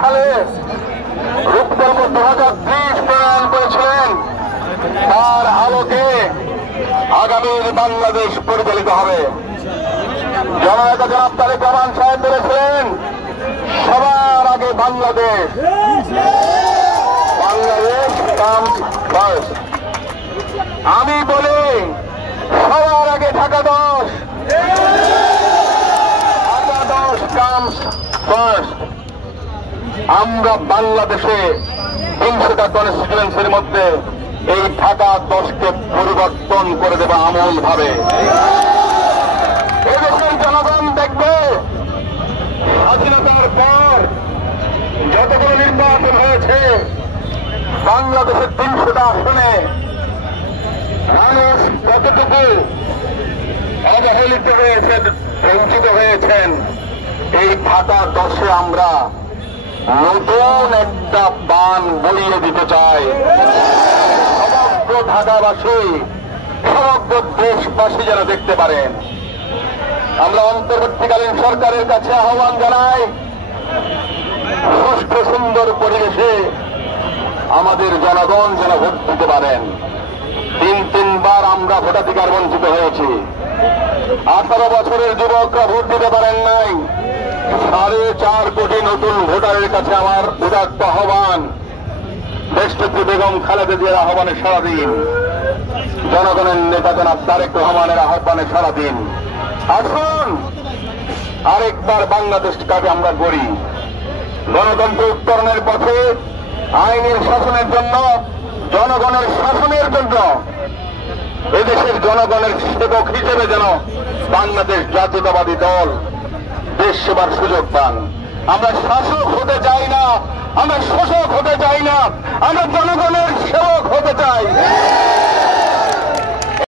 সালে রূপকল্প 2030 প্রণয়ন করেছিলেন, তার আলোকে আগামীর বাংলাদেশ পরিচালিত হবে। জননেতা জনাব তারেক রহমান সাহেব বলেছিলেন, সবার আগে বাংলাদেশ, বাংলাদেশ কামস ফার্স্ট। আমি বলি, সবার আগে ঢাকা 10, ঢাকা 10 কামস ফার্স্ট। আমরা বাংলাদেশে 300টা কনস্টিটুয়েন্সির মধ্যে এই ঢাকা 10কে পরিবর্তন করে দেবে আমল ভাবে। এদেশের জনগণ দেখবে, স্বাধীনতার পর যতগুলো নির্বাচন হয়েছে বাংলাদেশের 300টা আসনে মানুষ কতটুকু অবহেলিত হয়েছেন, বঞ্চিত হয়েছেন। এই ঢাকা 10-এ আমরা নতুন একটা বান বইয়ে দিতে চাই। সমগ্র ঢাকাবাসী, সমগ্র দেশবাসী যেন দেখতে পারেন। আমরা অন্তর্বর্তীকালীন সরকারের কাছে আহ্বান জানাই, সুষ্ঠু সুন্দর পরিবেশে আমাদের জনগণ যেন ভোট দিতে পারেন। 3বার আমরা ভোটাধিকার বঞ্চিত হয়েছি। 18 বছরের যুবকরা ভোট দিতে পারেন নাই। 4.5 কোটি নতুন ভোটারের কাছে আমার উদাত্ত আহ্বান, দেশনেত্রী বেগম খালেদা জিয়ার আহ্বানে সারা দিন, জনগণের নেতা জনাব তারেক রহমানের আহ্বানে সারা দিন। আসুন আরেকবার বাংলাদেশটাকে আমরা গড়ি। গণতন্ত্র উত্তরণের পথে, আইনের শাসনের জন্য, জনগণের শাসনের জন্য, এদেশের জনগণের সেবক হিসেবে যেন বাংলাদেশ জাতীয়তাবাদী দল দেশ সেবার সুযোগ পান। আমরা শাসক হতে চাই না, আমরা শোষক হতে চাই না, আমরা জনগণের সেবক হতে চাই।